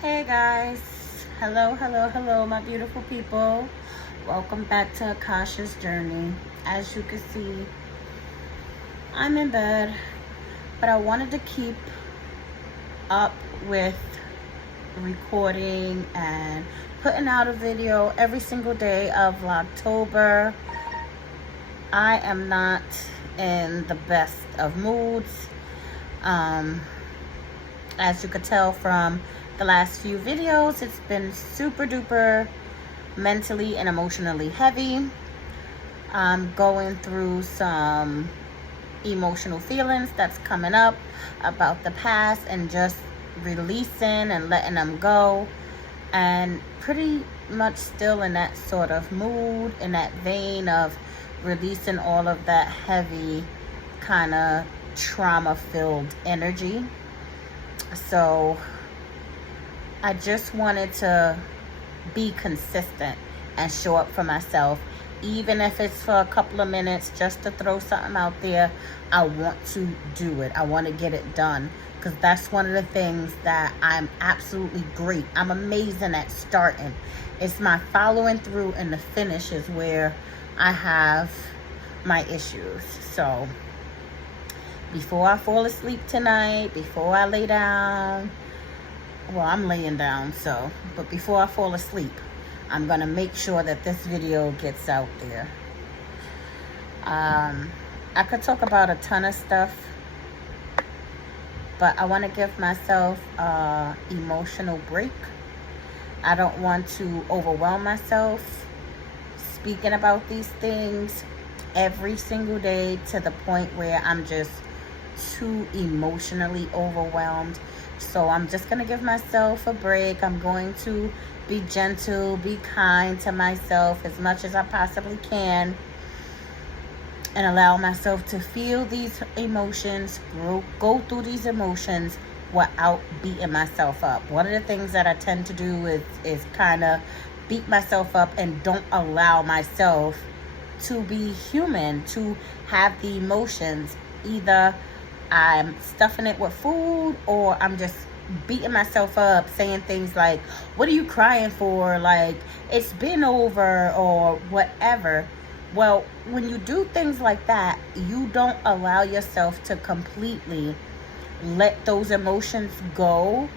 Hey guys, hello my beautiful people. Welcome back to Akasha's Journey. As you can see, I'm in bed, but I wanted to keep up with recording and putting out a video every single day of Vlogtober. I am not in the best of moods. As you could tell from the last few videos, it's been super duper mentally and emotionally heavy. I'm going through some emotional feelings that's coming up about the past and just releasing and letting them go, and pretty much still in that sort of mood, in that vein of releasing all of that heavy kind of trauma filled energy. So I just wanted to be consistent and show up for myself, even if it's for a couple of minutes, just to throw something out there. I want to do it. I want to get it done, because that's one of the things that I'm absolutely great. I'm amazing at starting. It's my following through and the finish is where I have my issues. So before I fall asleep tonight, before I lay down, well, I'm laying down, but before I fall asleep, I'm going to make sure that this video gets out there. I could talk about a ton of stuff, but I want to give myself an emotional break. I don't want to overwhelm myself speaking about these things every single day to the point where I'm just too emotionally overwhelmed. So I'm just going to give myself a break. I'm going to be gentle, be kind to myself as much as I possibly can, and allow myself to feel these emotions, go through these emotions without beating myself up. One of the things that I tend to do is kind of beat myself up and don't allow myself to be human, to have the emotions. Either I'm stuffing it with food, or I'm just beating myself up, saying things like, what are you crying for? Like, it's been over, or whatever. Well, when you do things like that, you don't allow yourself to completely let those emotions go,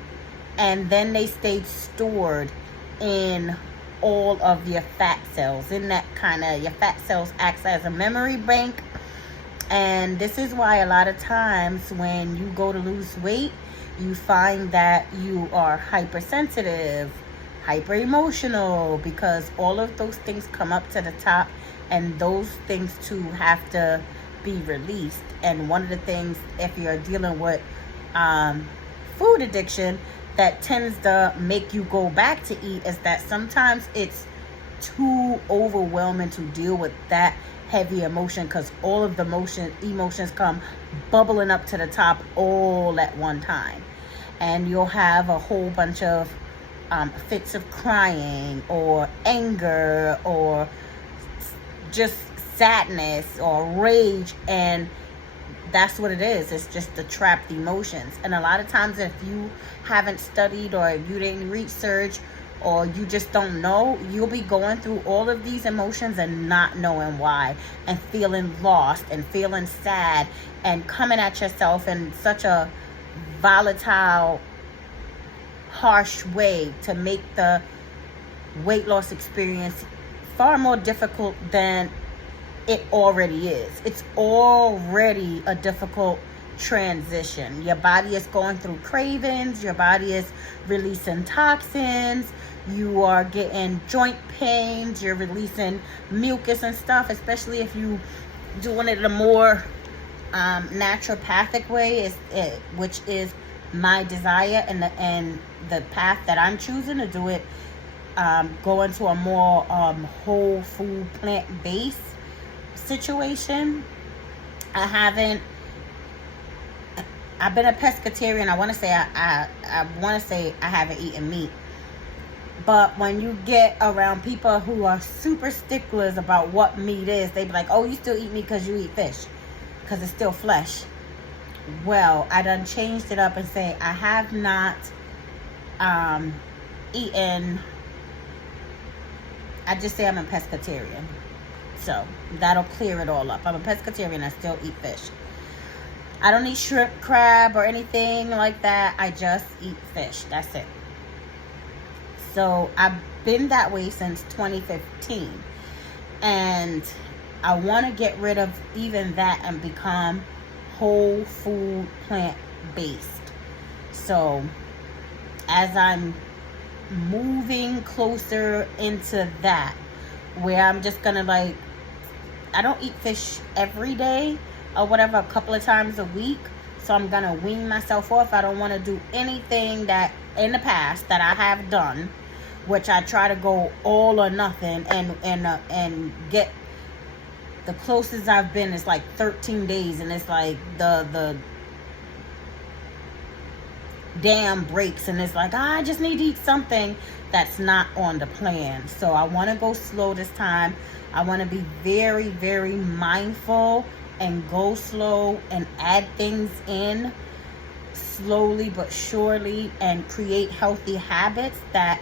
and then they stay stored in all of your fat cells. In that kind of, your fat cells acts as a memory bank. And this is why a lot of times when you go to lose weight, you find that you are hypersensitive, hyper emotional, because all of those things come up to the top, and those things too have to be released. And one of the things, if you're dealing with food addiction, that tends to make you go back to eat, is that sometimes it's too overwhelming to deal with that heavy emotion, because all of the emotions come bubbling up to the top all at one time, and you'll have a whole bunch of fits of crying or anger or just sadness or rage, and that's what it is. It's just the trapped emotions. And a lot of times, if you haven't studied, or you didn't research, or you just don't know, you'll be going through all of these emotions and not knowing why, and feeling lost and feeling sad, and coming at yourself in such a volatile, harsh way to make the weight loss experience far more difficult than it already is. It's already a difficult transition. Your body is going through cravings, your body is releasing toxins, you are getting joint pains, you're releasing mucus and stuff, especially if you doing it in a more naturopathic way, which is my desire, and the path that I'm choosing to do it, go into a more whole food, plant-based situation. I've been a pescatarian. I want to say I haven't eaten meat. But when you get around people who are super sticklers about what meat is, they be like, oh, you still eat meat because you eat fish, because it's still flesh. Well, I done changed it up and say I have not eating, I just say I'm a pescatarian. So that'll clear it all up. I'm a pescatarian. I still eat fish. I don't eat shrimp, crab, or anything like that. I just eat fish. That's it. So I've been that way since 2015. And I want to get rid of even that and become whole food, plant-based. So as I'm moving closer into that, where I'm just gonna like, I don't eat fish every day or whatever, a couple of times a week. So I'm gonna wean myself off. I don't want to do anything that in the past that I have done, which I try to go all or nothing, and get the closest I've been is like 13 days, and it's like the damn breaks, and it's like, I just need to eat something that's not on the plan. So I want to go slow this time. I want to be very, very mindful and go slow and add things in slowly but surely, and create healthy habits that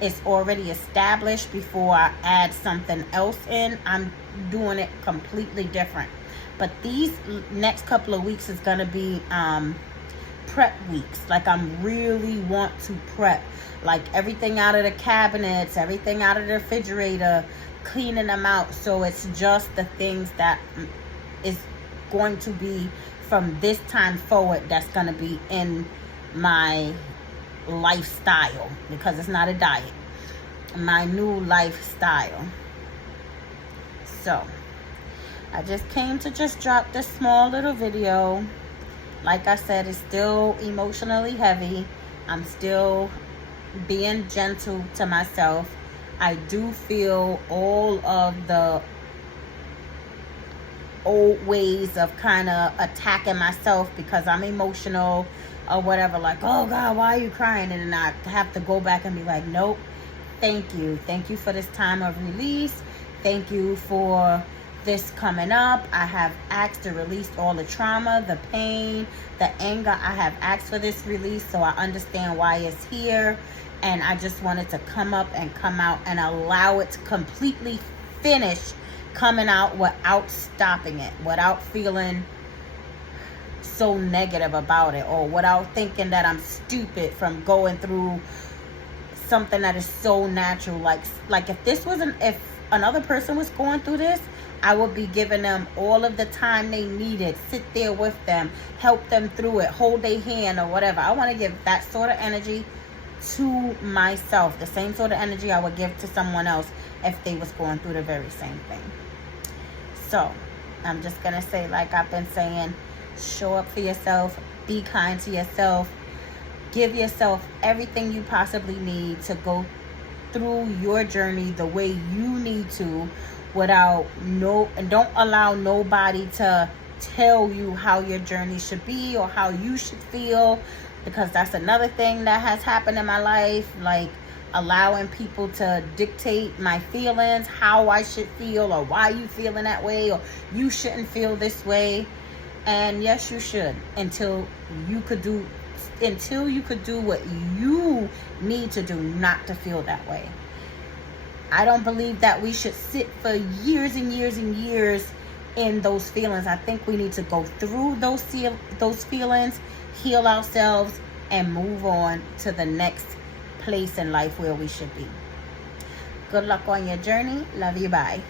is already established before I add something else in. I'm doing it completely different. But these next couple of weeks is going to be prep weeks. Like, I'm really want to prep, like everything out of the cabinets, everything out of the refrigerator, cleaning them out. So it's just the things that is going to be from this time forward that's going to be in my lifestyle, because it's not a diet, my new lifestyle. So I just came to just drop this small little video. Like I said, it's still emotionally heavy. I'm still being gentle to myself. I do feel all of the old ways of kind of attacking myself because I'm emotional or whatever, like, oh God, why are you crying? And then I have to go back and be like, nope, thank you for this time of release, thank you for this coming up. I have asked to release all the trauma, the pain, the anger. I have asked for this release, so I understand why it's here, and I just wanted to come up and come out and allow it to completely finish coming out without stopping it, without feeling so negative about it, or without thinking that I'm stupid from going through something that is so natural. Like if another person was going through this, I would be giving them all of the time they needed, sit there with them, help them through it, hold their hand or whatever. I want to give that sort of energy to myself, the same sort of energy I would give to someone else if they was going through the very same thing. So I'm just gonna say, like I've been saying, show up for yourself, be kind to yourself, give yourself everything you possibly need to go through your journey the way you need to, and don't allow nobody to tell you how your journey should be or how you should feel, because that's another thing that has happened in my life, like allowing people to dictate my feelings, how I should feel, or why you feeling that way, or you shouldn't feel this way. And yes, you should, until you could do what you need to do not to feel that way. I don't believe that we should sit for years and years and years in those feelings. I think we need to go through those feelings, heal ourselves, and move on to the next place in life where we should be. Good luck on your journey. Love you. Bye.